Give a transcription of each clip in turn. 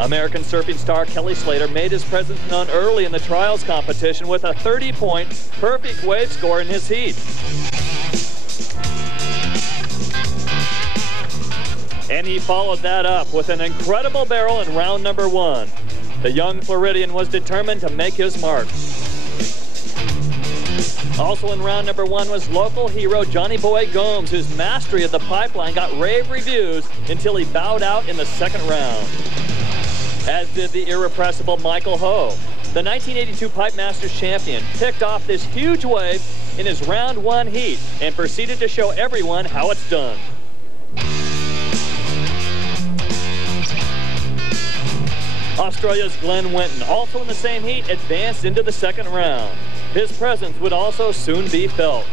American surfing star Kelly Slater made his presence known early in the trials competition with a 30-point perfect wave score in his heat. And he followed that up with an incredible barrel in round number 1. The young Floridian was determined to make his mark. Also in round number 1 was local hero Johnny Boy Gomes, whose mastery of the pipeline got rave reviews until he bowed out in the second round. As did the irrepressible Michael Ho. The 1982 Pipe Masters champion picked off this huge wave in his round 1 heat and proceeded to show everyone how it's done. Australia's Glenn Winton, also in the same heat, advanced into the second round. His presence would also soon be felt.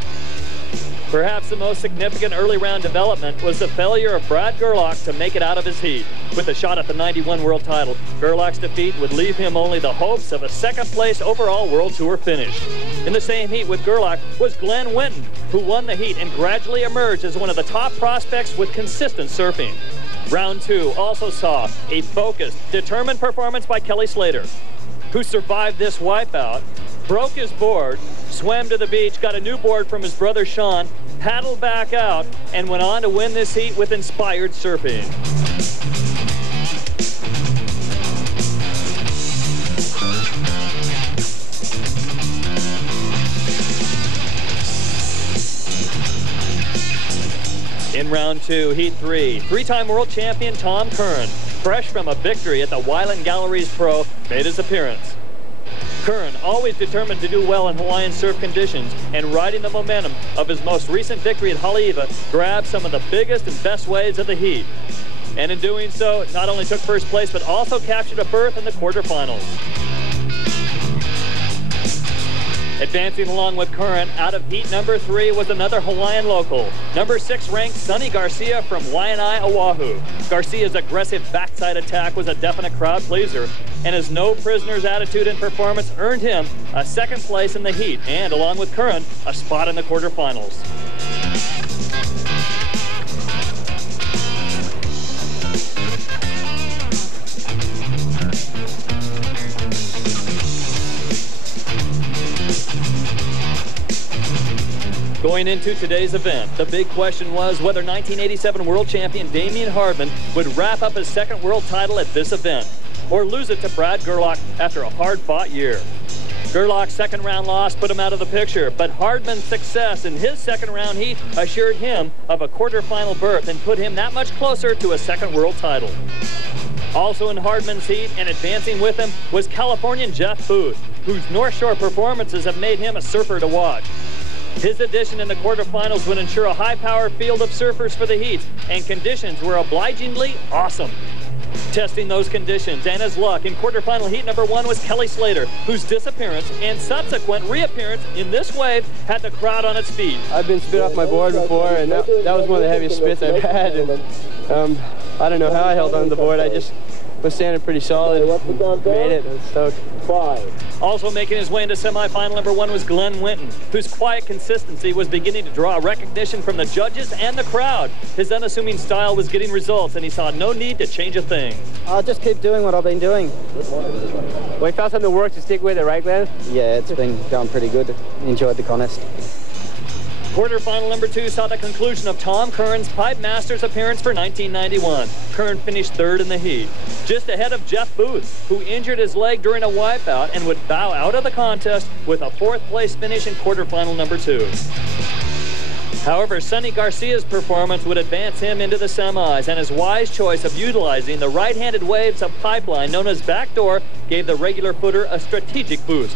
Perhaps the most significant early round development was the failure of Brad Gerlach to make it out of his heat. With a shot at the '91 world title, Gerlach's defeat would leave him only the hopes of a second-place overall World Tour finish. In the same heat with Gerlach was Glenn Winton, who won the heat and gradually emerged as one of the top prospects with consistent surfing. Round 2 also saw a focused, determined performance by Kelly Slater, who survived this wipeout, broke his board, swam to the beach, got a new board from his brother Sean, paddled back out, and went on to win this heat with inspired surfing. In round 2, heat 3, three-time world champion Tom Curran, fresh from a victory at the Wyland Galleries Pro, made his appearance. Curran, always determined to do well in Hawaiian surf conditions, and riding the momentum of his most recent victory at Haleiwa, grabbed some of the biggest and best waves of the heat. And in doing so, not only took first place, but also captured a berth in the quarterfinals. Advancing along with Curran, out of heat number 3 was another Hawaiian local, number 6 ranked Sonny Garcia from Waianae, Oahu. Garcia's aggressive backside attack was a definite crowd pleaser, and his no-prisoners attitude and performance earned him a second place in the heat, and along with Curran, a spot in the quarterfinals. Going into today's event, the big question was whether 1987 world champion Damien Hardman would wrap up his second world title at this event, or lose it to Brad Gerlach after a hard-fought year. Gerlach's second round loss put him out of the picture, but Hardman's success in his second round heat assured him of a quarterfinal berth and put him that much closer to a second world title. Also in Hardman's heat and advancing with him was Californian Jeff Booth, whose North Shore performances have made him a surfer to watch. His addition in the quarterfinals would ensure a high-powered field of surfers for the heats, and conditions were obligingly awesome. Testing those conditions and his luck in quarterfinal heat number 1 was Kelly Slater, whose disappearance and subsequent reappearance in this wave had the crowd on its feet. I've been spit off my board before, and that was one of the heaviest spits I've had. And I don't know how I held on the board. I just was standing pretty solid. Made it. I was stoked. Also making his way into semifinal number 1 was Glenn Winton, whose quiet consistency was beginning to draw recognition from the judges and the crowd. His unassuming style was getting results, and he saw no need to change a thing. I'll just keep doing what I've been doing. Well, you found something that works to stick with it, right, Glenn? Yeah, it's been going pretty good. Enjoyed the contest. Quarterfinal number 2 saw the conclusion of Tom Curran's Pipe Masters appearance for 1991. Curran finished 3rd in the heat, just ahead of Jeff Booth, who injured his leg during a wipeout and would bow out of the contest with a 4th place finish in quarterfinal number 2. However, Sonny Garcia's performance would advance him into the semis, and his wise choice of utilizing the right-handed waves of pipeline known as backdoor gave the regular footer a strategic boost.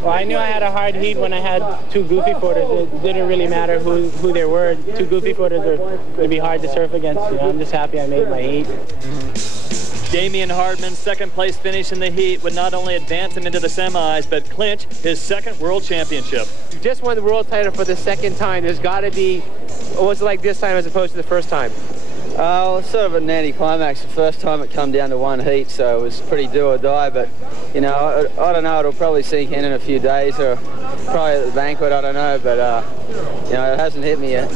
Well, I knew I had a hard heat when I had 2 goofy footers. It didn't really matter who they were. 2 goofy footers would be hard to surf against. You know, I'm just happy I made my heat. Damien Hardman's second place finish in the heat would not only advance him into the semis, but clinch his second world championship. You just won the world title for the second time. There's got to be, what was it like this time as opposed to the first time? Well, it's sort of an anticlimax. The first time it come down to 1 heat, so it was pretty do or die, but, you know, I don't know, it'll probably sink in a few days, or probably at the banquet, I don't know, but, you know, it hasn't hit me yet.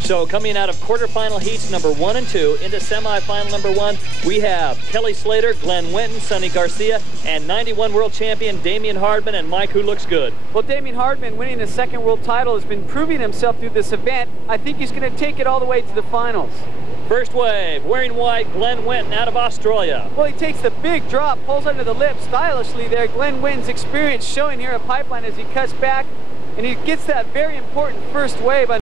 So coming out of quarterfinal heats number 1 and 2 into semifinal number 1, we have Kelly Slater, Glenn Winton, Sonny Garcia, and 91 world champion Damien Hardman, and Mike, who looks good. Well, Damien Hardman, winning his second world title, has been proving himself through this event. I think he's going to take it all the way to the finals. First wave, wearing white, Glenn Winton out of Australia. Well, he takes the big drop, pulls under the lip stylishly there. Glenn Winton's experience showing here at Pipeline as he cuts back, and he gets that very important first wave.